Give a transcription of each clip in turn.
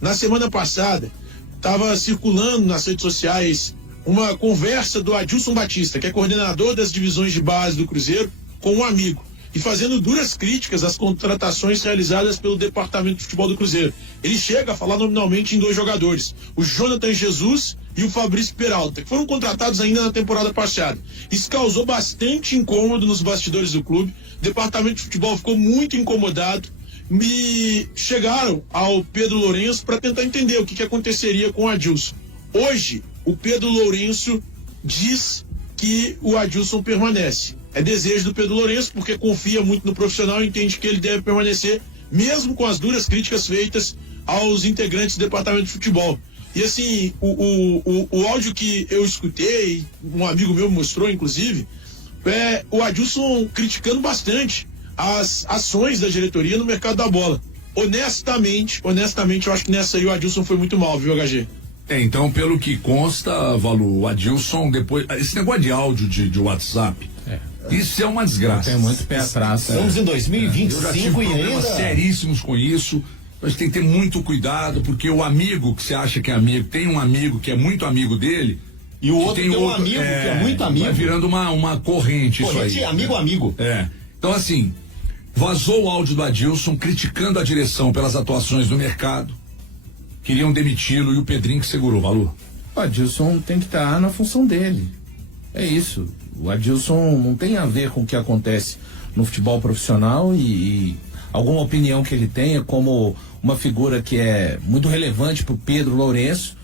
Na semana passada, estava circulando nas redes sociais uma conversa do Adilson Batista, que é coordenador das divisões de base do Cruzeiro, com um amigo, e fazendo duras críticas às contratações realizadas pelo departamento de futebol do Cruzeiro. Ele chega a falar nominalmente em 2 jogadores, o Jonathan Jesus e o Fabrício Peralta, que foram contratados ainda na temporada passada. Isso causou bastante incômodo nos bastidores do clube. O departamento de futebol ficou muito incomodado e chegaram ao Pedro Lourenço para tentar entender o que aconteceria com o Adilson. Hoje, o Pedro Lourenço diz que o Adilson permanece. É desejo do Pedro Lourenço, porque confia muito no profissional e entende que ele deve permanecer, mesmo com as duras críticas feitas aos integrantes do departamento de futebol. E assim, o áudio que eu escutei, um amigo meu mostrou, inclusive, é o Adilson criticando bastante as ações da diretoria no mercado da bola. Honestamente, eu acho que nessa aí o Adilson foi muito mal, viu, HG? Então, pelo que consta, Valu, o Adilson, depois. Esse negócio de áudio de WhatsApp, isso é uma desgraça. Tem muito pé atrás. Estamos em 2025 eu já tive problemas seríssimos com isso. A gente tem que ter muito cuidado, porque o amigo que você acha que é amigo, tem um amigo que é muito amigo dele. E o outro tem um amigo que é muito amigo. Vai virando uma corrente isso aí. Amigo. Então, assim, vazou o áudio do Adilson criticando a direção pelas atuações no mercado. Queriam demiti-lo e o Pedrinho que segurou, Valu. O Adilson tem que estar na função dele. É isso. O Adilson não tem a ver com o que acontece no futebol profissional e alguma opinião que ele tenha como uma figura que é muito relevante para o Pedro Lourenço,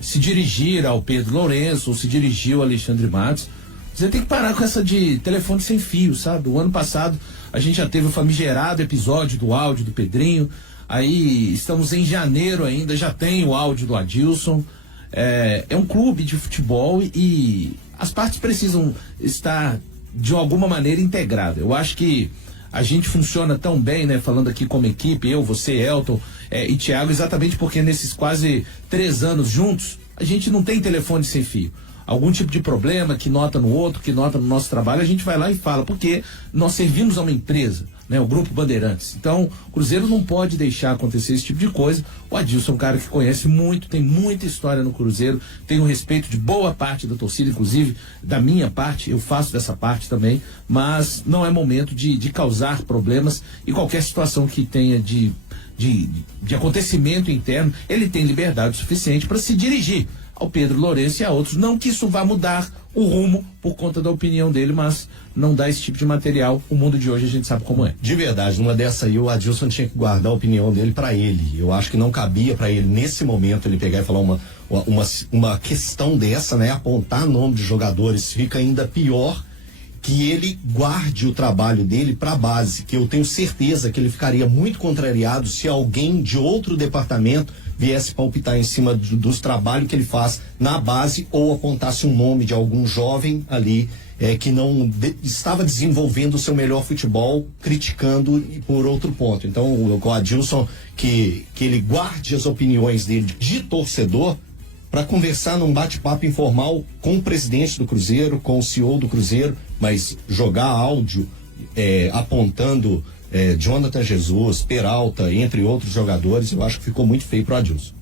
se dirigir ao Pedro Lourenço ou se dirigir ao Alexandre Matos. Você tem que parar com essa de telefone sem fio, sabe? O ano passado a gente já teve o famigerado episódio do áudio do Pedrinho. Aí estamos em janeiro ainda, já tem o áudio do Adilson. É um clube de futebol e as partes precisam estar de alguma maneira integradas. Eu acho que a gente funciona tão bem, né? Falando aqui como equipe, eu, você, Elton e Thiago, exatamente porque nesses quase 3 anos juntos, a gente não tem telefone sem fio. Algum tipo de problema que nota no outro, que nota no nosso trabalho, a gente vai lá e fala, porque nós servimos a uma empresa, né, o Grupo Bandeirantes. Então, o Cruzeiro não pode deixar acontecer esse tipo de coisa. O Adilson é um cara que conhece muito, tem muita história no Cruzeiro, tem o respeito de boa parte da torcida, inclusive da minha parte, eu faço dessa parte também, mas não é momento de causar problemas e qualquer situação que tenha de acontecimento interno, ele tem liberdade suficiente para se dirigir ao Pedro Lourenço e a outros. Não que isso vá mudar o rumo por conta da opinião dele, mas não dá esse tipo de material. O mundo de hoje a gente sabe como é. De verdade, numa dessa aí o Adilson tinha que guardar a opinião dele para ele. Eu acho que não cabia para ele nesse momento ele pegar e falar uma questão dessa, né? Apontar nome de jogadores, fica ainda pior. Que ele guarde o trabalho dele para a base, que eu tenho certeza que ele ficaria muito contrariado se alguém de outro departamento viesse palpitar em cima dos trabalhos que ele faz na base ou apontasse um nome de algum jovem ali que não estava desenvolvendo o seu melhor futebol, criticando por outro ponto. Então o Adilson, que ele guarde as opiniões dele de torcedor para conversar num bate-papo informal com o presidente do Cruzeiro, com o CEO do Cruzeiro, mas jogar áudio apontando Jonathan Jesus, Peralta, entre outros jogadores, eu acho que ficou muito feio pro Adilson.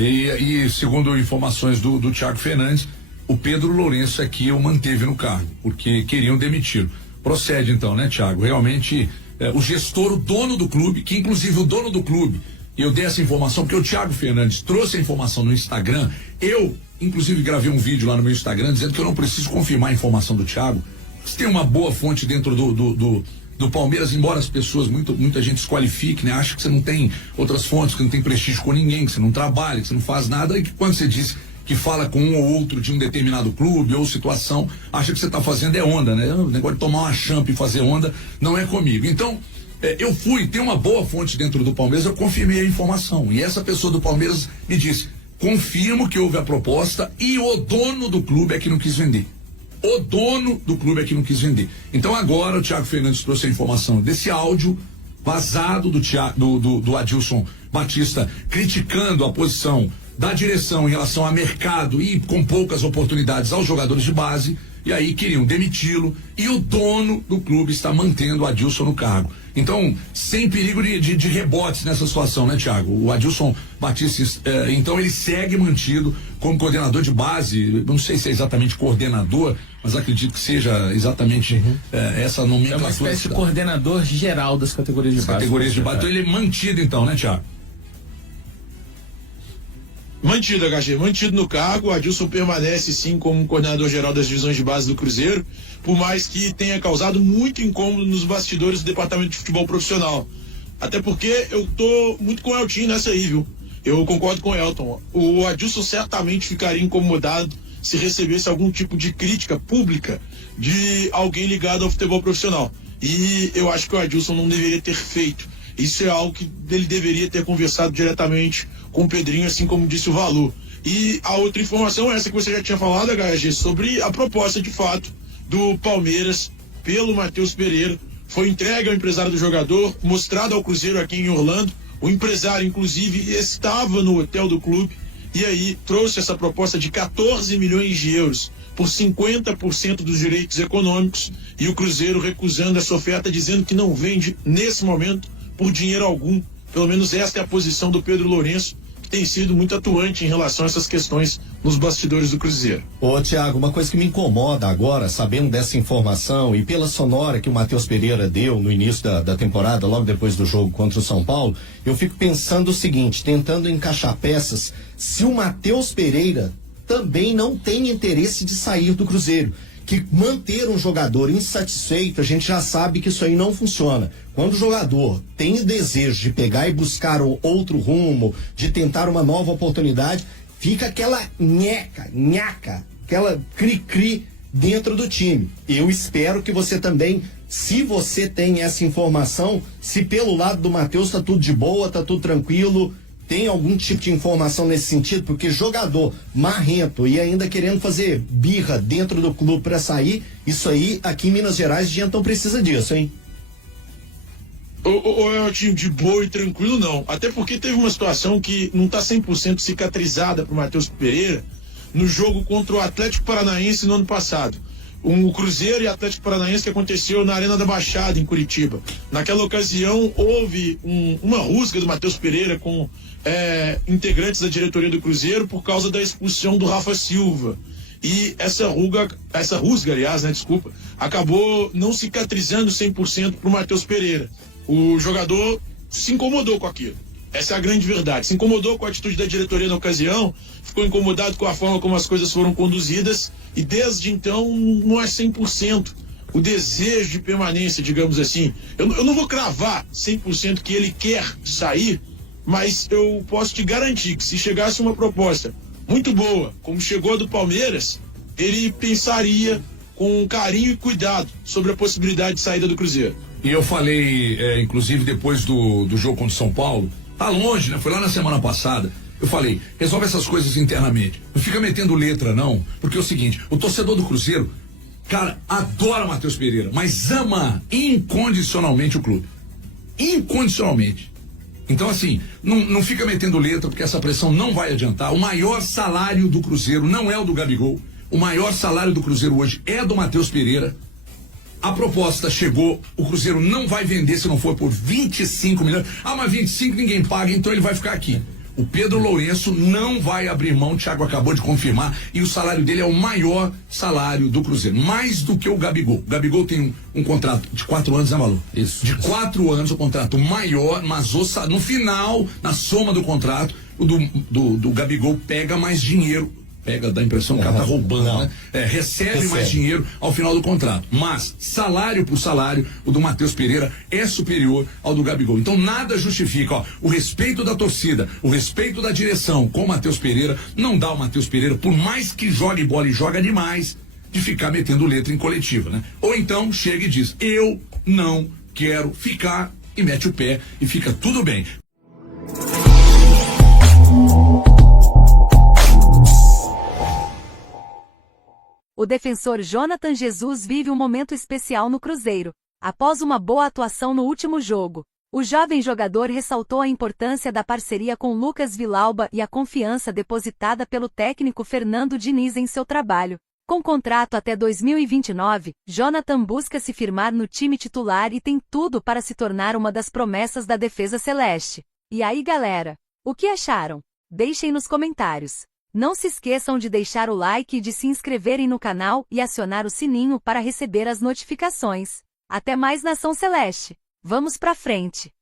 E segundo informações do Thiago Fernandes, o Pedro Lourenço aqui o manteve no cargo, porque queriam demiti-lo. Procede então, né, Thiago? Realmente, o gestor, o dono do clube, que inclusive o dono do clube, eu dei essa informação porque o Thiago Fernandes trouxe a informação no Instagram. Eu, inclusive, gravei um vídeo lá no meu Instagram dizendo que eu não preciso confirmar a informação do Thiago. Você tem uma boa fonte dentro do Palmeiras, embora as pessoas, muita gente desqualifique, né? Acha que você não tem outras fontes, que não tem prestígio com ninguém, que você não trabalha, que você não faz nada, e que quando você diz que fala com um ou outro de um determinado clube ou situação, acha que você está fazendo onda, né? O negócio de tomar uma champa e fazer onda não é comigo. Então, eu tem uma boa fonte dentro do Palmeiras, eu confirmei a informação. E essa pessoa do Palmeiras me disse, confirmo que houve a proposta e o dono do clube é que não quis vender. O dono do clube é que não quis vender. Então agora o Thiago Fernandes trouxe a informação desse áudio vazado do Adilson Batista, criticando a posição da direção em relação a mercado e com poucas oportunidades aos jogadores de base, e aí queriam demiti-lo, e o dono do clube está mantendo o Adilson no cargo. Então, sem perigo de rebotes nessa situação, né, Thiago? O Adilson Batista, então ele segue mantido como coordenador de base, não sei se é exatamente coordenador, mas acredito que seja exatamente essa nomenclatura. É uma espécie de coordenador geral das categorias de base. Categorias de base, então ele é mantido então, né, Thiago? Mantido, HG, mantido no cargo. O Adilson permanece sim como coordenador geral das divisões de base do Cruzeiro, por mais que tenha causado muito incômodo nos bastidores do departamento de futebol profissional. Até porque eu tô muito com o Eltinho nessa aí, viu? Eu concordo com o Elton. O Adilson certamente ficaria incomodado se recebesse algum tipo de crítica pública de alguém ligado ao futebol profissional. E eu acho que o Adilson não deveria ter feito. Isso é algo que ele deveria ter conversado diretamente com o Pedrinho, assim como disse o Valu. E a outra informação é essa que você já tinha falado, HG, sobre a proposta de fato do Palmeiras pelo Matheus Pereira. Foi entregue ao empresário do jogador, mostrado ao Cruzeiro aqui em Orlando. O empresário, inclusive, estava no hotel do clube e aí trouxe essa proposta de 14 milhões de euros por 50% dos direitos econômicos, e o Cruzeiro recusando essa oferta, dizendo que não vende nesse momento por dinheiro algum. Pelo menos esta é a posição do Pedro Lourenço, que tem sido muito atuante em relação a essas questões nos bastidores do Cruzeiro. Ô, Thiago, uma coisa que me incomoda agora, sabendo dessa informação e pela sonora que o Matheus Pereira deu no início da temporada, logo depois do jogo contra o São Paulo, eu fico pensando o seguinte, tentando encaixar peças, se o Matheus Pereira também não tem interesse de sair do Cruzeiro. Que manter um jogador insatisfeito, a gente já sabe que isso aí não funciona. Quando o jogador tem o desejo de pegar e buscar outro rumo, de tentar uma nova oportunidade, fica aquela nhaca, aquela cri-cri dentro do time. Eu espero que você também, se você tem essa informação, se pelo lado do Matheus tá tudo de boa, tá tudo tranquilo, tem algum tipo de informação nesse sentido? Porque jogador marrento e ainda querendo fazer birra dentro do clube para sair, isso aí aqui em Minas Gerais a gente não precisa disso, hein? Ou é um time de boa e tranquilo, não. Até porque teve uma situação que não está 100% cicatrizada para o Matheus Pereira no jogo contra o Atlético Paranaense no ano passado. O Cruzeiro e Atlético Paranaense que aconteceu na Arena da Baixada, em Curitiba. Naquela ocasião, houve uma rusga do Matheus Pereira com integrantes da diretoria do Cruzeiro por causa da expulsão do Rafa Silva. E essa rusga, aliás, desculpa, acabou não cicatrizando 100% para o Matheus Pereira. O jogador se incomodou com aquilo. Essa é a grande verdade. Se incomodou com a atitude da diretoria na ocasião, ficou incomodado com a forma como as coisas foram conduzidas e desde então não é 100% o desejo de permanência, digamos assim. Eu não vou cravar 100% que ele quer sair, mas eu posso te garantir que se chegasse uma proposta muito boa, como chegou a do Palmeiras, ele pensaria com carinho e cuidado sobre a possibilidade de saída do Cruzeiro. E eu falei, inclusive depois do jogo contra o São Paulo, tá longe, né? Foi lá na semana passada. Eu falei, resolve essas coisas internamente. Não fica metendo letra, não. Porque é o seguinte, o torcedor do Cruzeiro, cara, adora Matheus Pereira, mas ama incondicionalmente o clube. Incondicionalmente. Então, assim, não fica metendo letra, porque essa pressão não vai adiantar. O maior salário do Cruzeiro não é o do Gabigol. O maior salário do Cruzeiro hoje é do Matheus Pereira. A proposta chegou, o Cruzeiro não vai vender se não for por 25 milhões. Ah, mas 25 ninguém paga, então ele vai ficar aqui. O Pedro Lourenço não vai abrir mão, o Thiago acabou de confirmar, e o salário dele é o maior salário do Cruzeiro, mais do que o Gabigol. O Gabigol tem um contrato de 4 anos, né, Malu? Isso. De 4 anos o contrato maior, mas no final, na soma do contrato, o do Gabigol pega mais dinheiro. Pega, dá a impressão que o cara tá roubando, né? Recebe mais dinheiro ao final do contrato. Mas, salário por salário, o do Matheus Pereira é superior ao do Gabigol. Então, nada justifica, o respeito da torcida, o respeito da direção com o Matheus Pereira, não dá o Matheus Pereira, por mais que jogue bola e joga demais, de ficar metendo letra em coletiva, né? Ou então, chega e diz, eu não quero ficar, e mete o pé, e fica tudo bem. O defensor Jonathan Jesus vive um momento especial no Cruzeiro. Após uma boa atuação no último jogo, o jovem jogador ressaltou a importância da parceria com Lucas Villalba e a confiança depositada pelo técnico Fernando Diniz em seu trabalho. Com contrato até 2029, Jonathan busca se firmar no time titular e tem tudo para se tornar uma das promessas da defesa celeste. E aí, galera? O que acharam? Deixem nos comentários. Não se esqueçam de deixar o like e de se inscreverem no canal e acionar o sininho para receber as notificações. Até mais, Nação Celeste! Vamos pra frente!